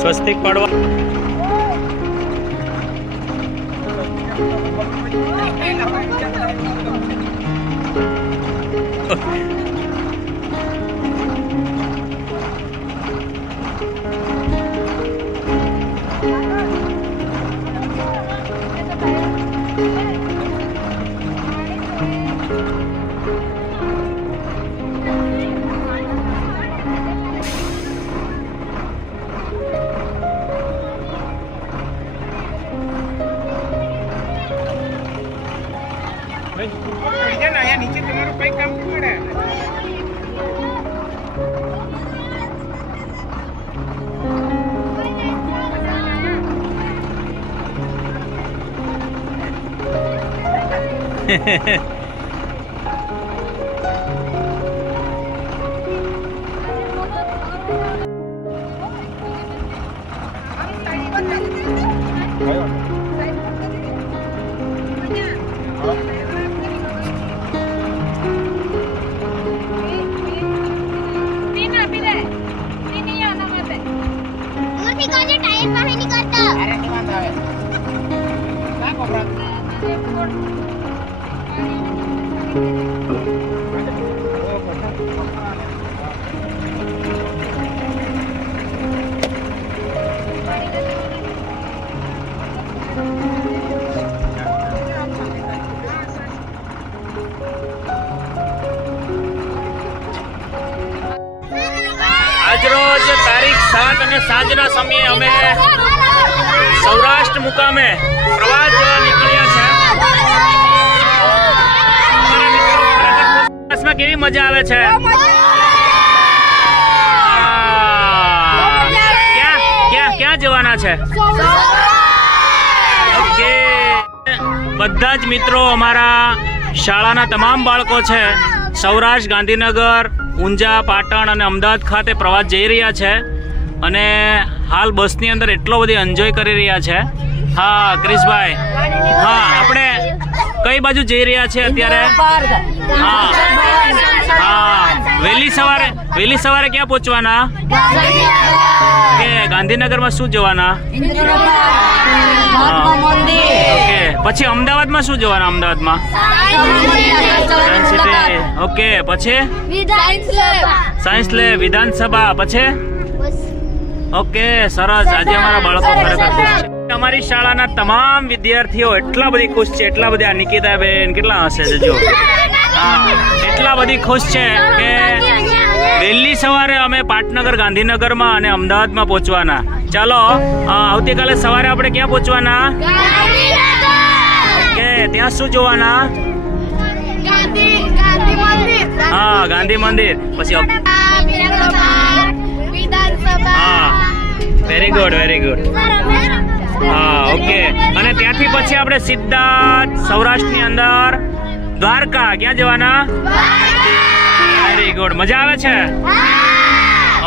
સ્વસ્તિક પાડવા नीचे तुम्हारा कई काम पड़ा है। આજરોજ તારીખ 7 અને સાંજના સમયે અમે સૌરાષ્ટ્ર મુકામે પ્રવાસ જવા નીકળ્યા છે। કેવી મજા આવે છે? ક્યાં જવાના છે? ઓકે, બધા જ મિત્રો અમારા શાળાના તમામ બાળકો છે સૌરાષ્ટ્ર, ગાંધીનગર, ઊંઝા, પાટણ અને અમદાવાદ ખાતે પ્રવાસ જઈ રહ્યા છે અને હાલ બસની અંદર એટલો બધી એન્જોય કરી રહ્યા છે। હા ક્રિશભાઈ, હા આપણે કઈ બાજુ જઈ રહ્યા છે અત્યારે? હા હા, વહેલી સવારે ક્યાં પહોંચવાના? કે ગાંધીનગરમાં શું જોવાના? ઓકે, પછી અમદાવાદમાં શું જોવાના? અમદાવાદમાં સાયન્સ સિટી, ઓકે, પછી સાયન્સ લેબ, વિધાનસભા, પછી ઓકે, સરસ। આજે અમારા બાળકો ખરેખર ખુશ છે। અમારી શાળાના તમામ વિદ્યાર્થીઓ એટલા બધી ખુશ છે, એટલા બધા, નિકિતાબેન કેટલા હશે છે જો, હા એટલા બધી ખુશ છે કે વહેલી સવારે અમે પાટનગર, ગાંધીનગરમાં અને અમદાવાદમાં પહોંચવાના। ચાલો આવતીકાલે સવારે આપણે ક્યાં પહોંચવાના? કે ત્યાં શું જોવાના? હા ગાંધી મંદિર, પછી હા વેરી ગુડ વેરી ગુડ, હા ઓકે, અને ત્યાંથી પછી આપણે સીધા સૌરાષ્ટ્રની અંદર દ્વારકા, ક્યાં જવાના? વેરી ગુડ, મજા આવે છે?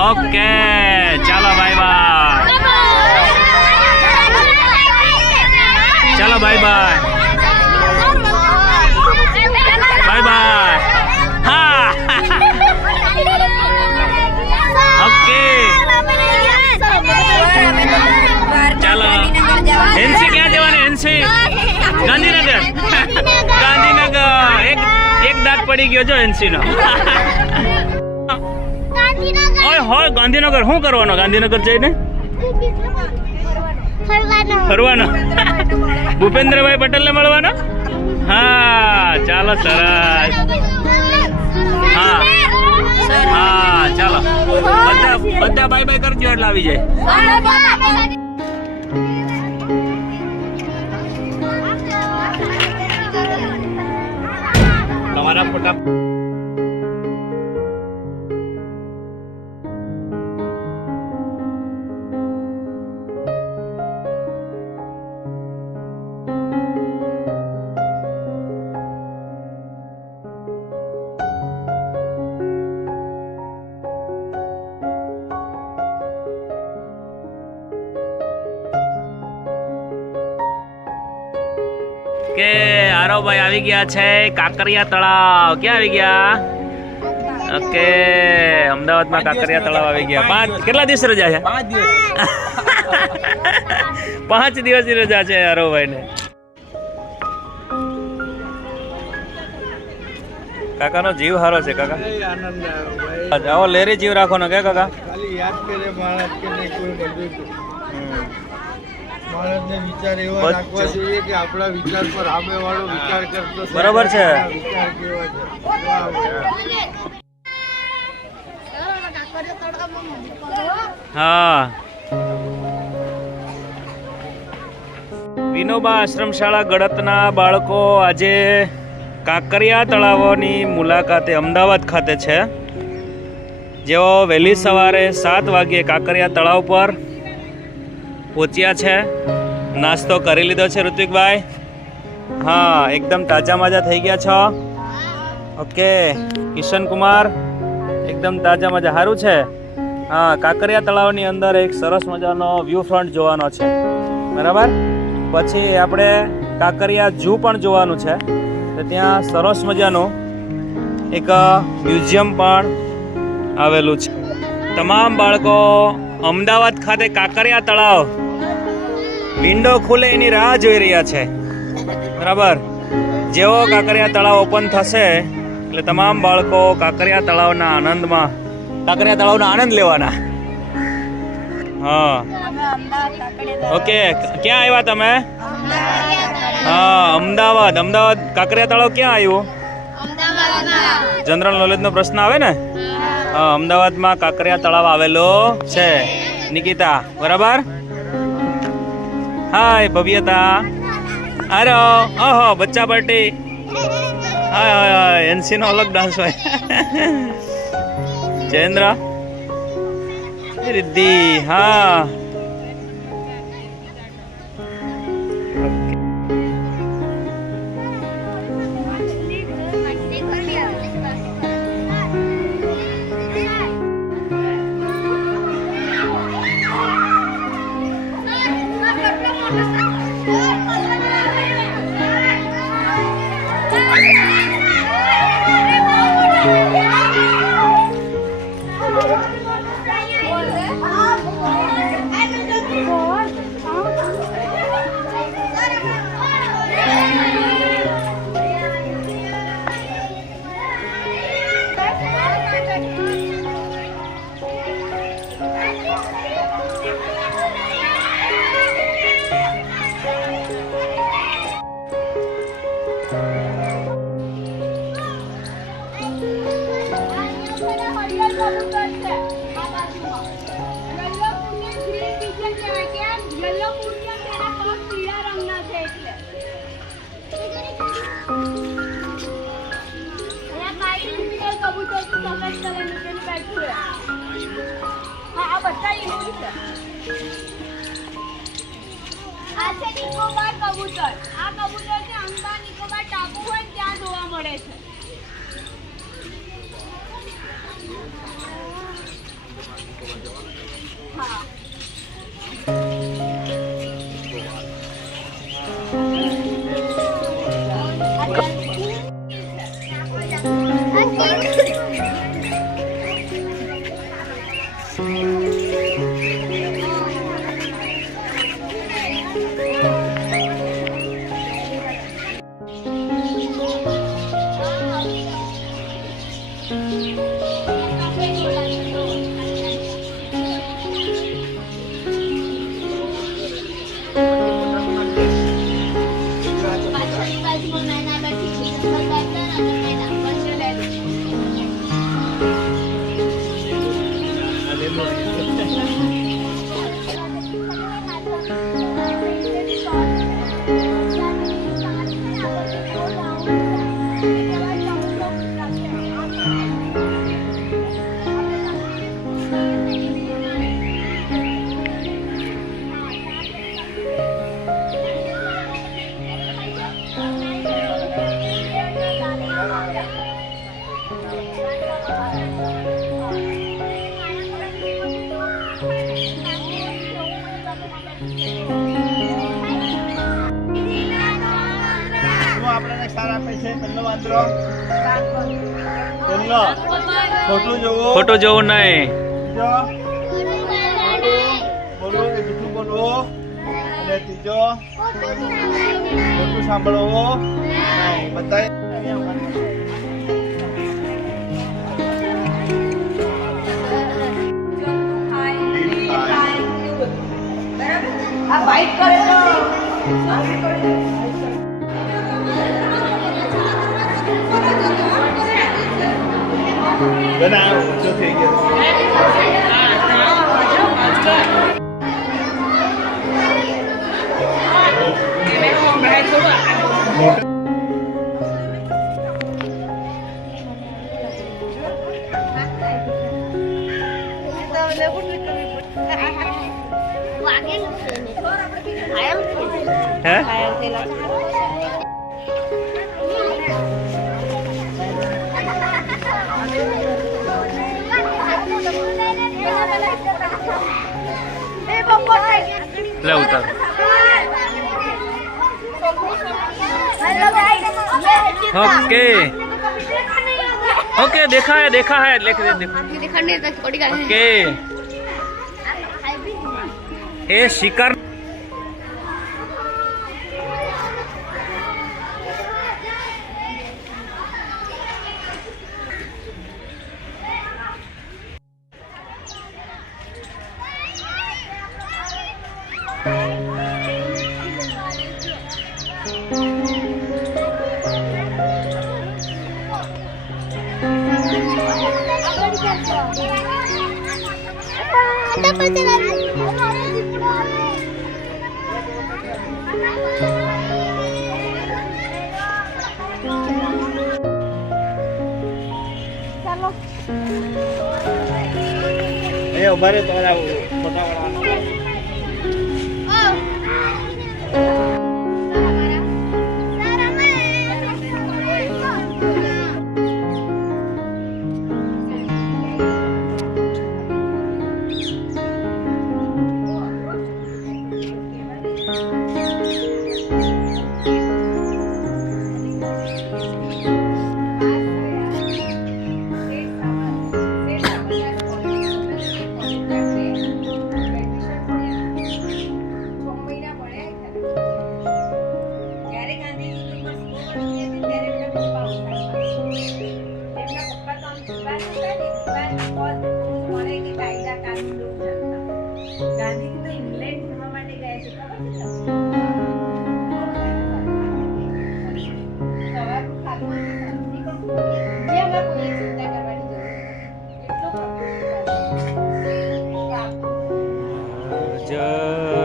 ઓકે ચાલો બાય બાય, ચાલો બાય બાય, બાય બાય, હા ઓકે ચાલો। એનસી ક્યાં જવાના? એનસી ગાંધીનગર, ગાંધીનગર, એક દાંત પડી ગયો જો એનસી નો। ઓય હોય ગાંધીનગર શું કરવાનો? ગાંધીનગર જઈને ફરવાનો, ભૂપેન્દ્રભાઈ પટેલ ને મળવાનો। હા ચાલો સરસ, હા હા ચાલો, બધા બાય બાય કરજો એટલે આવી જાય। તમારા ફોટા ઓકે આરવભાઈ આવી ગયા છે કાંકરિયા તળાવ. ક્યાં આવી ગયા? ઓકે અમદાવાદમાં કાંકરિયા તળાવ આવી ગયા. કેટલા દિવસ રજા છે? 5 દિવસ. 5 દિવસની રજા છે આરવભાઈ ને. કાકાનો જીવ સારો છે કાકા. આનંદ આવ્યો ભાઈ. આવો લેરી જીવ રાખો ને કે કાકા. ખાલી યાદ કરે માણસ કે નહીં કોઈ બધું. માણસને વિચાર એવા રાખવા જોઈએ કે આપણા વિચાર પર સામે વાળો વિચાર કરતો. બરોબર છે. વિચાર કેવો છે. વાહ ભાઈ. હા વિનોબા આશ્રમશાળા ગળતના બાળકો આજે કાંકરિયા તળાવની મુલાકાતે અમદાવાદ ખાતે છે. જેઓ વહેલી સવારે 7 વાગ્યે કાંકરિયા તળાવ પર પહોંચ્યા છે. નાસ્તો કરી લીધો છે ઋત્વિકભાઈ? હા એકદમ તાજા માજા થઈ ગયા છો. ઓકે કિશન કુમાર એકદમ તાજા મજા. સારું છે. હા કાંકરિયા તળાવની અંદર એક સરસ મજાનો વ્યૂ ફ્રન્ટ જોવાનો છે. બરાબર. પછી આપણે કાંકરિયા ઝૂ પણ જોવાનું છે. તો ત્યાં સરસ મજાનું એક મ્યુઝિયમ પણ આવેલું છે. તમામ બાળકો અમદાવાદ ખાતે કાંકરિયા તળાવ વિન્ડો ખુલે એની રાહ જોઈ રહ્યા છે. બરાબર. જેવો કાંકરિયા તળાવ ઓપન થશે એટલે તમામ બાળકો કાંકરિયા તળાવના આનંદ લેવાના. હા ઓકે ક્યાં આવ્યા તમે? હા અમદાવાદ. કાંકરિયા તળાવ ક્યાં આવ્યું? જનરલ નોલેજનો પ્રશ્ન આવે ને? હા અમદાવાદમાં કાંકરિયા તળાવ આવેલો છે. નિકિતા બરાબર. હાય ભવ્યતા. અરે ઓહો બચ્ચા પાર્ટી. હાય હાય હાય એનસી નો અલગ ડાન્સ હોય. જયેન્દ્ર રિદ્ધિ. હા નિકોબાર કબૂતર. આ કબૂતર છે અંબાર નિકોબાર ટાપુ હોય ત્યાં જોવા મળે છે. હા Thank you. સ્ટાર આપે છે. પહેલો વાંદરો પહેલો ખોટું જોવું, ખોટું જોવું નહીં. બીજો બોલવું કે જૂઠું બોલવું, અને ત્રીજો ખોટું સાંભળવું નહીં. બતાય બના ઓછો થઈ ગયો. હે લે ઉતાર. ओके ओके देखा है लिख दे देखो. ओके ये शिकार એ ઉભા રે તમારા બતાવવાનું.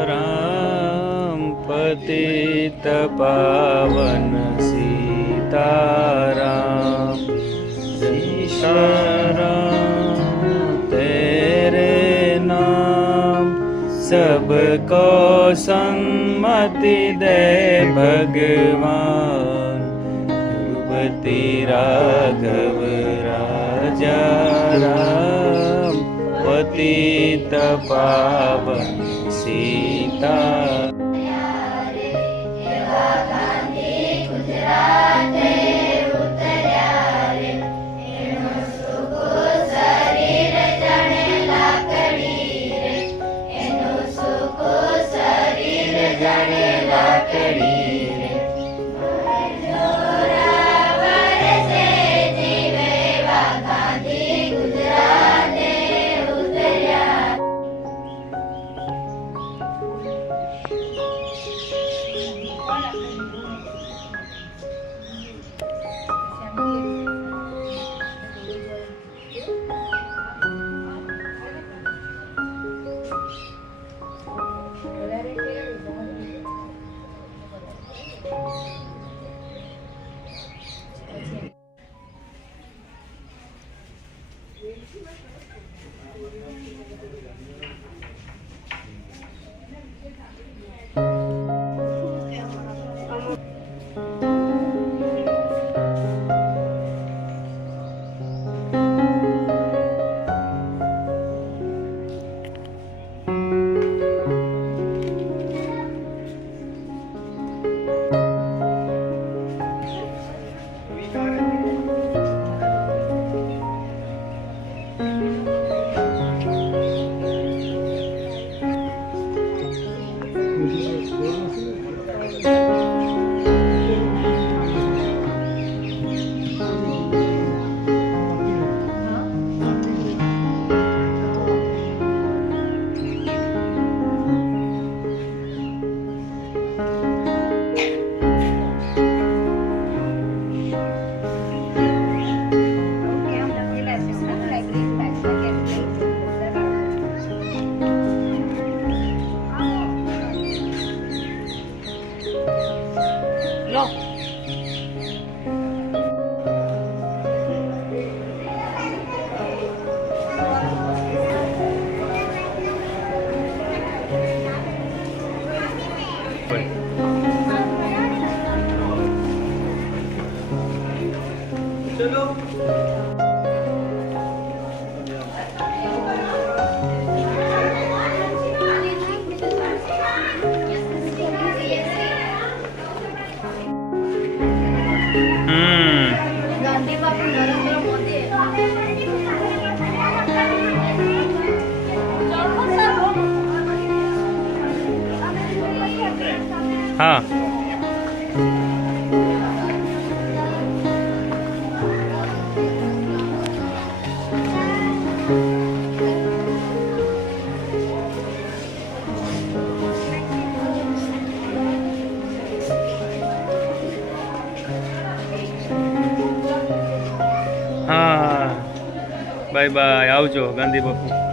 राम पतित पावन सीताराम सीताराम तेरे नाम सबको सन्मति दे भगवान युवती राघव राजा राम पतित पावन सीता. હા હા બાય બાય આવજો ગાંધી બાપુ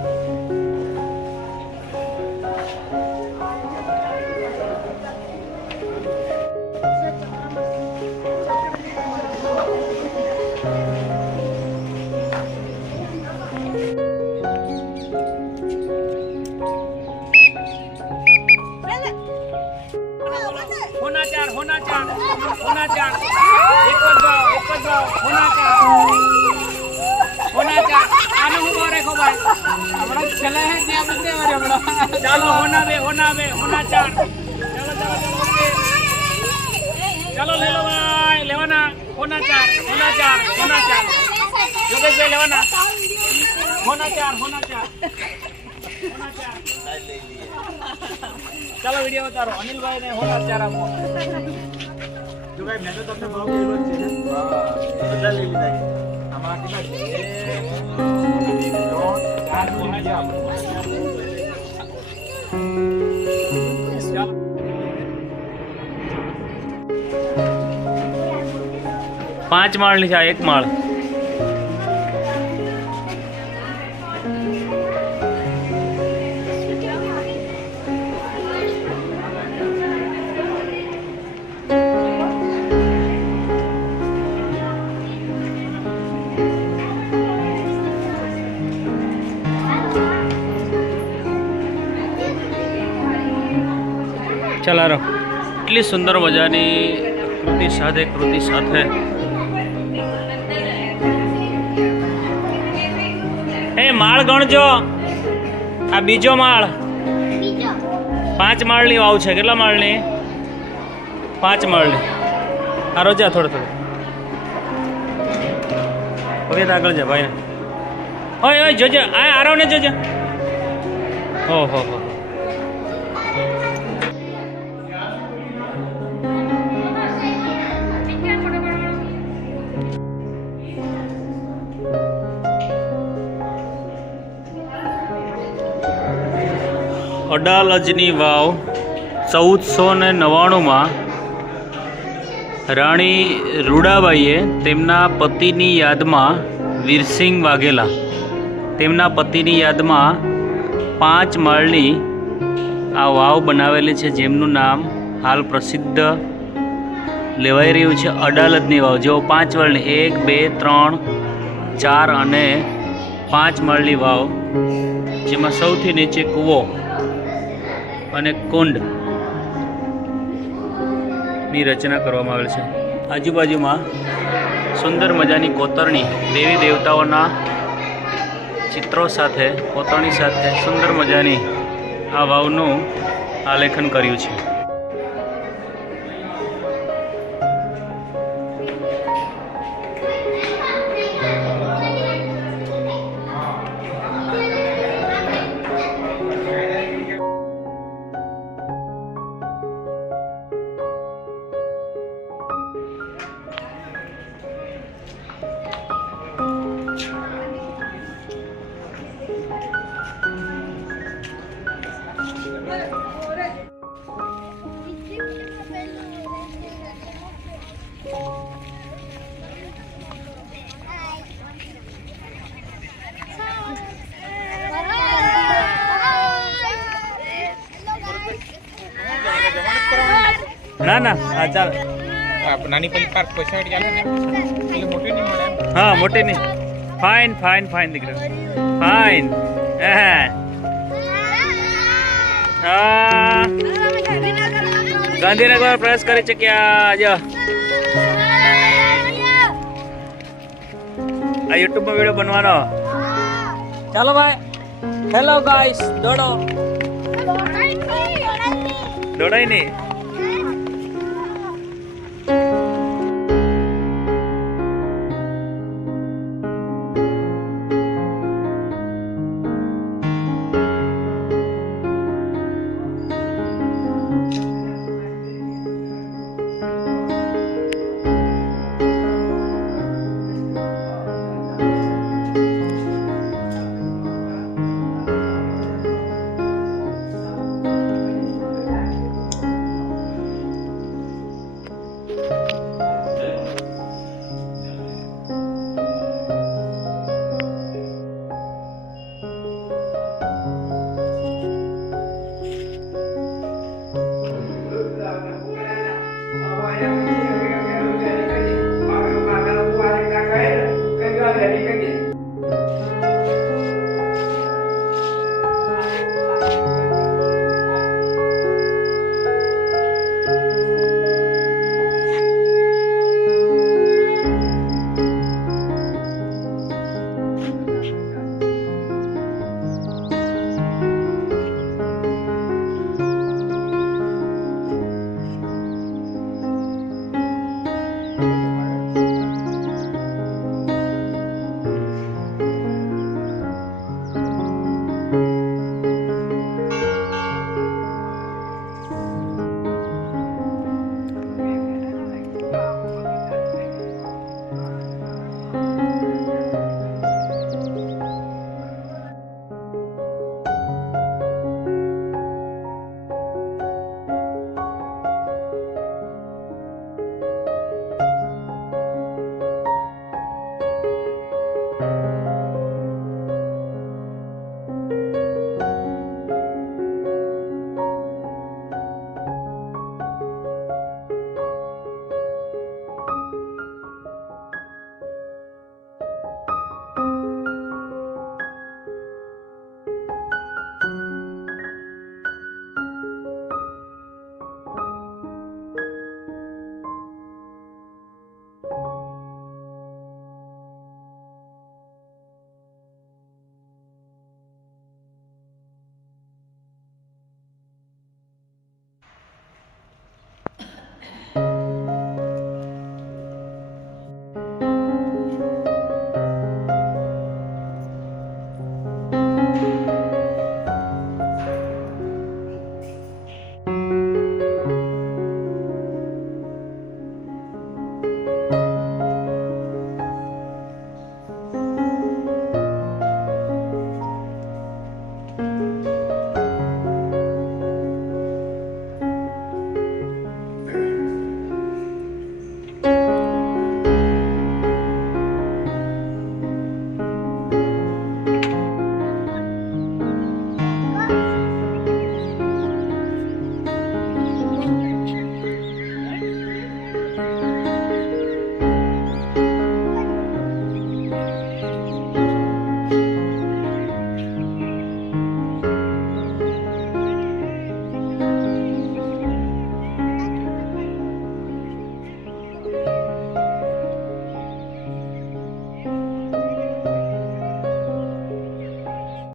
હોનાચાર હોનાચાર હોનાચાર એક જ ભાવ હોનાચાર હોનાચાર આને હું બોરે ખો ભાઈ હમણાં છેલ્લે હે ત્યાં બધે વારે હમણાં ચાલો હોનાવે હોનાચાર ચાલો લઈ લો ભાઈ લેવાના હોનાચાર યોગેશભાઈ લેવાના હોનાચાર ચાલો વિડીયો ઉતારો અનિલભાઈ ને હોનાચાર આપો જો ભાઈ મેં તો તમને ભાવ કીધો જ છે ને બધા લઈ લીધા છે આમાં કેટલા છે 5 માળની છે આ એક માળ ચલારો એટલી સુંદર મજાની કૃતિ સાથે એ માળ ગણજો આ બીજો માળ 5 માળની વાવ છે કેટલા માળની 5 માળની આ રોજા થોડું હવે આગળ જા ભાઈ ઓય જોજે આ આરાવ ને જોજે ઓહો અડાલજની વાવ 1499માં રાણી રૂડાબાઈએ તેમના પતિની યાદમાં વીરસિંહ વાઘેલા તેમના પતિની યાદમાં 5 માળની આ વાવ બનાવેલી છે જેમનું નામ હાલ પ્રસિદ્ધ લેવાઈ રહ્યું છે અડાલજની વાવ જેઓ 5 માળની 1 2 3 4 અને 5 માળની વાવ જેમાં સૌથી નીચે કૂવો અને કુંડ ની રચના કરવામાં આવેલ છે આજુબાજુમાં સુંદર મજાની કોતરણી દેવી દેવતાઓના ચિત્રો સાથે કોતરણી સાથે સુંદર મજાની આ વાવનું આલેખન કર્યું છે ના ના હા ચાલ નાની પેલી પાર્ક પૈસા ચાલે ને એટલે મોટી નહીં મળે હા મોટી નહીં ફાઇન દીકરા ફાઇન હા ગાંધીનગર પ્રવેશ કરી ચક્યા જો આ યુટ્યુબમાં વિડીયો બનવાનો ચાલો ભાઈ હેલો ગાઈસ દોડાઈ નહીં છે